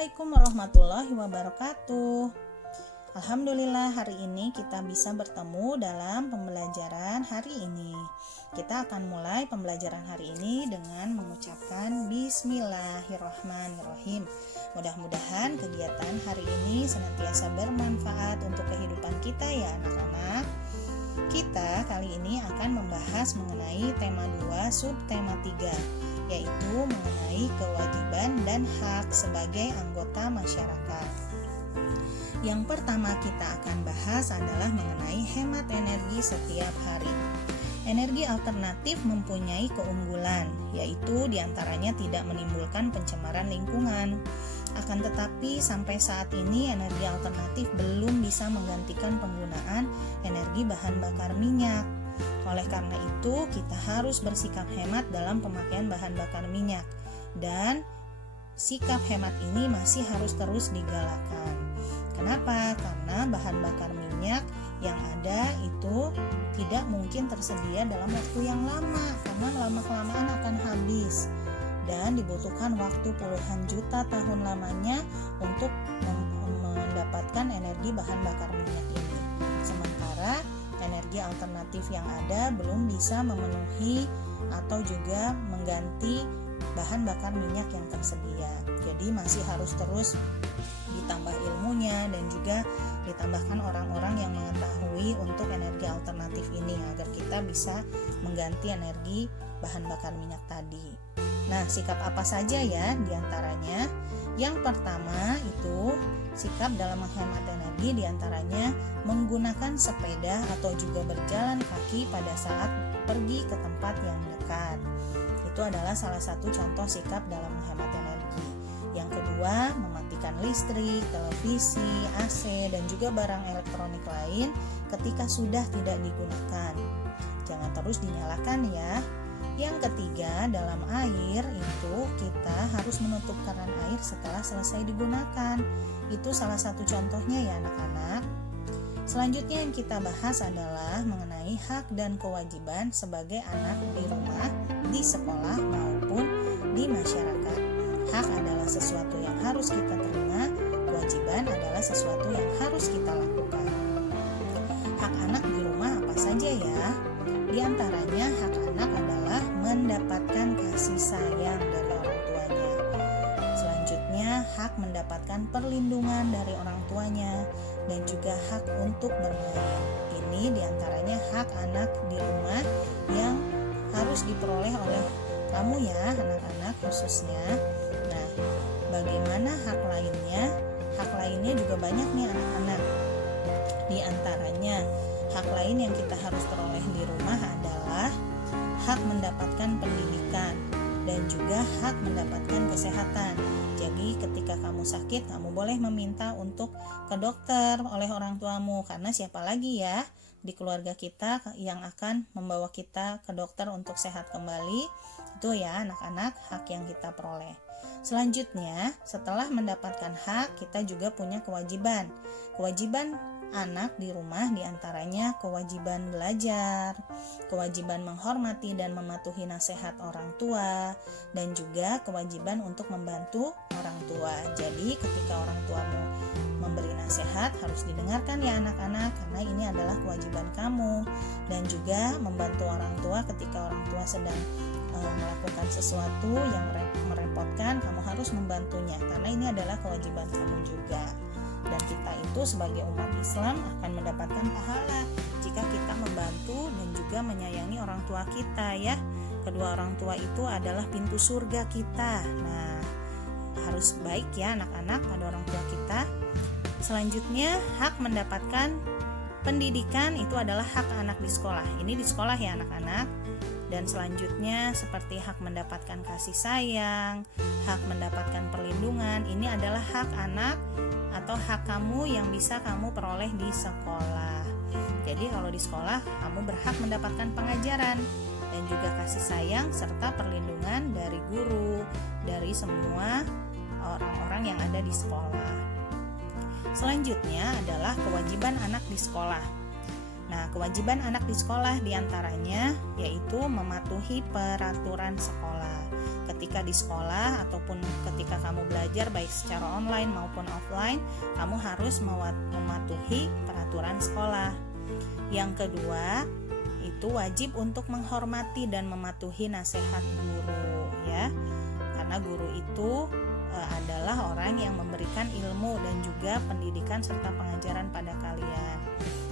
Assalamualaikum warahmatullahi wabarakatuh. Alhamdulillah hari ini kita bisa bertemu dalam pembelajaran hari ini. Kita akan mulai pembelajaran hari ini dengan mengucapkan Bismillahirrahmanirrahim. Mudah-mudahan kegiatan hari ini senantiasa bermanfaat untuk kehidupan kita ya anak-anak. Kita kali ini akan membahas mengenai tema 2 subtema 3, yaitu mengenai kewajiban dan hak sebagai anggota masyarakat. Yang pertama kita akan bahas adalah mengenai hemat energi setiap hari. Energi alternatif mempunyai keunggulan, yaitu diantaranya tidak menimbulkan pencemaran lingkungan. Akan tetapi sampai saat ini energi alternatif belum bisa menggantikan penggunaan energi bahan bakar minyak. Oleh karena itu, kita harus bersikap hemat dalam pemakaian bahan bakar minyak, dan sikap hemat ini masih harus terus digalakkan. Kenapa? Karena bahan bakar minyak yang ada itu tidak mungkin tersedia dalam waktu yang lama, karena lama-kelamaan akan habis dan dibutuhkan waktu puluhan juta tahun lamanya untuk mendapatkan energi bahan bakar minyak ini. Sementara energi alternatif yang ada belum bisa memenuhi atau juga mengganti bahan bakar minyak yang tersedia. Jadi masih harus terus ditambah ilmunya dan juga ditambahkan orang-orang yang mengetahui untuk energi alternatif ini agar kita bisa mengganti energi bahan bakar minyak tadi. Nah, sikap apa saja ya diantaranya? Yang pertama itu sikap dalam menghemat energi diantaranya menggunakan sepeda atau juga berjalan kaki pada saat pergi ke tempat yang dekat. Itu adalah salah satu contoh sikap dalam menghemat energi. Yang kedua, mematikan listrik, televisi, AC, dan juga barang elektronik lain ketika sudah tidak digunakan. Jangan terus dinyalakan ya. Yang ketiga, dalam air itu kita harus menutup keran air setelah selesai digunakan. Itu salah satu contohnya ya anak-anak. Selanjutnya yang kita bahas adalah mengenai hak dan kewajiban sebagai anak di rumah, di sekolah maupun di masyarakat. Hak adalah sesuatu yang harus kita terima, kewajiban adalah sesuatu yang harus kita lakukan. Hak anak di rumah apa saja ya? Di antaranya hak anak adalah mendapatkan kasih sayang dari orang tuanya. Selanjutnya hak mendapatkan perlindungan dari orang tuanya dan juga hak untuk bermain. Ini diantaranya hak anak di rumah yang harus diperoleh oleh kamu ya anak-anak khususnya. Nah, bagaimana hak lainnya? Hak lainnya juga banyak nih anak-anak. Di antaranya hak lain yang kita harus peroleh di rumah adalah hak mendapatkan pendidikan dan juga hak mendapatkan kesehatan. Jadi ketika kamu sakit, kamu boleh meminta untuk ke dokter oleh orang tuamu, karena siapa lagi ya di keluarga kita yang akan membawa kita ke dokter untuk sehat kembali. Itu ya anak-anak hak yang kita peroleh. Selanjutnya, setelah mendapatkan hak, kita juga punya kewajiban. Kewajiban anak di rumah diantaranya kewajiban belajar, kewajiban menghormati dan mematuhi nasihat orang tua, dan juga kewajiban untuk membantu orang tua. Jadi ketika orang tuamu memberi nasihat harus didengarkan ya anak-anak, karena ini adalah kewajiban kamu. Dan juga membantu orang tua ketika orang tua sedang melakukan sesuatu yang merepotkan, kamu harus membantunya, karena ini adalah kewajiban kamu juga. Dan kita itu sebagai umat Islam akan mendapatkan pahala jika kita membantu dan juga menyayangi orang tua kita ya. Kedua orang tua itu adalah pintu surga kita. Nah, harus baik ya anak-anak pada orang tua kita. Selanjutnya, hak mendapatkan pendidikan itu adalah hak anak di sekolah. Ini di sekolah ya anak-anak. Dan selanjutnya seperti hak mendapatkan kasih sayang, hak mendapatkan perlindungan, ini adalah hak anak atau hak kamu yang bisa kamu peroleh di sekolah. Jadi kalau di sekolah kamu berhak mendapatkan pengajaran dan juga kasih sayang serta perlindungan dari guru, dari semua orang-orang yang ada di sekolah. Selanjutnya adalah kewajiban anak di sekolah. Nah, kewajiban anak di sekolah diantaranya yaitu mematuhi peraturan sekolah. Ketika di sekolah ataupun ketika kamu belajar baik secara online maupun offline, kamu harus mematuhi peraturan sekolah. Yang kedua, itu wajib untuk menghormati dan mematuhi nasihat guru, ya. Karena guru itu adalah orang yang memberikan ilmu dan juga pendidikan serta pengajaran pada kalian.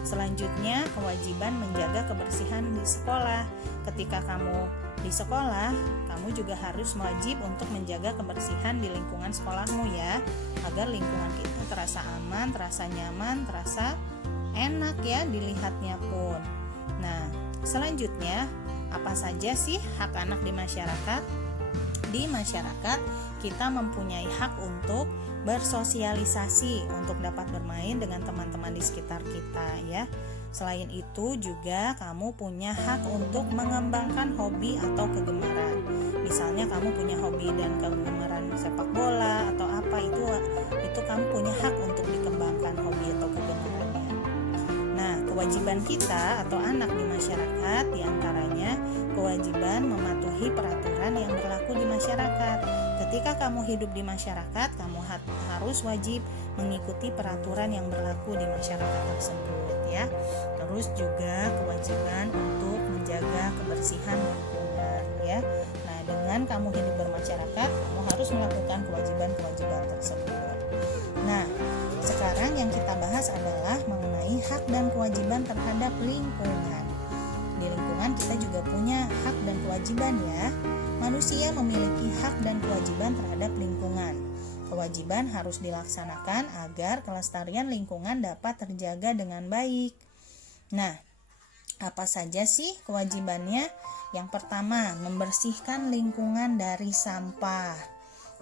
Selanjutnya, kewajiban menjaga kebersihan di sekolah. Ketika kamu di sekolah, kamu juga harus wajib untuk menjaga kebersihan di lingkungan sekolahmu, ya, agar lingkungan kita terasa aman, terasa nyaman, terasa enak, ya, dilihatnya pun. Nah, selanjutnya, apa saja sih hak anak di masyarakat? Di masyarakat, kita mempunyai hak untuk bersosialisasi, untuk dapat bermain dengan teman-teman di sekitar kita, ya. Selain itu juga kamu punya hak untuk mengembangkan hobi atau kegemaran. Misalnya kamu punya hobi dan kegemaran sepak bola atau apa, itu kamu punya hak untuk dikembangkan hobi atau kegemarannya. Nah, kewajiban kita atau anak di masyarakat diantaranya kewajiban mematuhi peraturan yang berlaku di masyarakat. Ketika kamu hidup di masyarakat, kamu harus wajib mengikuti peraturan yang berlaku di masyarakat tersebut, ya. Terus juga kewajiban untuk menjaga kebersihan lingkungan, ya. Nah, dengan kamu hidup bermasyarakat, kamu harus melakukan kewajiban-kewajiban tersebut. Nah, sekarang yang kita bahas adalah mengenai hak dan kewajiban terhadap lingkungan. Di lingkungan kita juga punya hak dan kewajiban, ya. Manusia memiliki hak dan kewajiban terhadap lingkungan. Kewajiban harus dilaksanakan agar kelestarian lingkungan dapat terjaga dengan baik. Nah, apa saja sih kewajibannya? Yang pertama, membersihkan lingkungan dari sampah.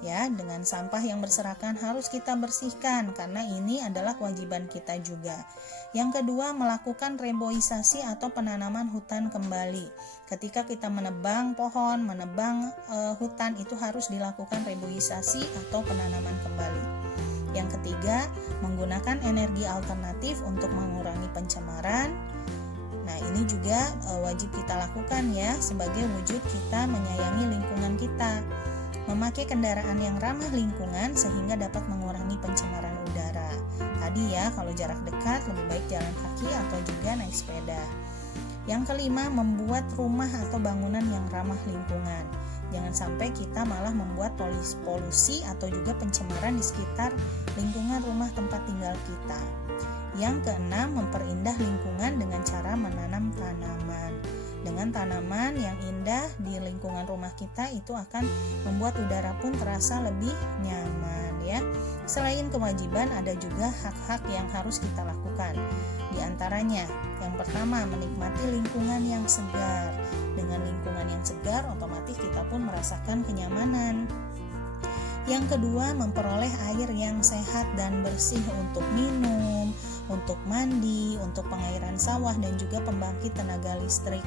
Ya, dengan sampah yang berserakan harus kita bersihkan karena ini adalah kewajiban kita juga. Yang kedua, melakukan reboisasi atau penanaman hutan kembali. Ketika kita menebang pohon, menebang hutan, itu harus dilakukan reboisasi atau penanaman kembali. Yang ketiga, menggunakan energi alternatif untuk mengurangi pencemaran. Nah, ini juga wajib kita lakukan, ya, sebagai wujud kita menyayangi lingkungan kita. Memakai kendaraan yang ramah lingkungan sehingga dapat mengurangi pencemaran udara. Tadi, ya, kalau jarak dekat lebih baik jalan kaki atau juga naik sepeda. Yang kelima, membuat rumah atau bangunan yang ramah lingkungan. Jangan sampai kita malah membuat polusi atau juga pencemaran di sekitar lingkungan rumah tempat tinggal kita. Yang keenam, memperindah lingkungan dengan cara menanam tanaman. Dengan tanaman yang indah di lingkungan rumah kita, itu akan membuat udara pun terasa lebih nyaman, ya. Selain kewajiban, ada juga hak-hak yang harus kita lakukan. Di antaranya, yang pertama, menikmati lingkungan yang segar. Dengan lingkungan yang segar, otomatis kita pun merasakan kenyamanan. Yang kedua, memperoleh air yang sehat dan bersih untuk minum, untuk mandi, untuk pengairan sawah, dan juga pembangkit tenaga listrik.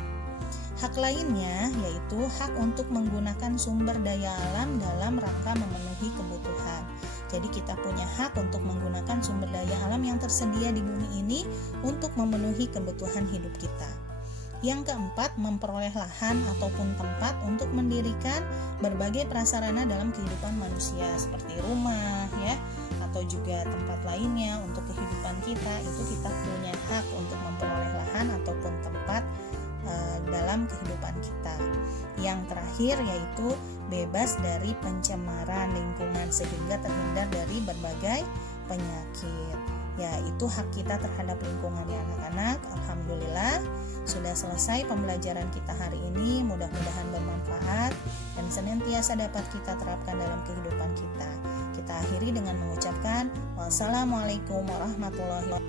Hak lainnya yaitu hak untuk menggunakan sumber daya alam dalam rangka memenuhi kebutuhan. Jadi kita punya hak untuk menggunakan sumber daya alam yang tersedia di bumi ini untuk memenuhi kebutuhan hidup kita. Yang keempat, memperoleh lahan ataupun tempat untuk mendirikan berbagai prasarana dalam kehidupan manusia seperti rumah, ya, atau juga tempat lainnya untuk kehidupan kita. Itu kita punya hak untuk memperoleh lahan ataupun tempat dalam kehidupan kita. Yang terakhir yaitu bebas dari pencemaran lingkungan sehingga terhindar dari berbagai penyakit. Ya, itu hak kita terhadap lingkungan, ya anak-anak. Alhamdulillah sudah selesai pembelajaran kita hari ini. Mudah-mudahan bermanfaat dan senantiasa dapat kita terapkan dalam kehidupan kita. Kita akhiri dengan mengucapkan wassalamualaikum warahmatullahi wabarakatuh.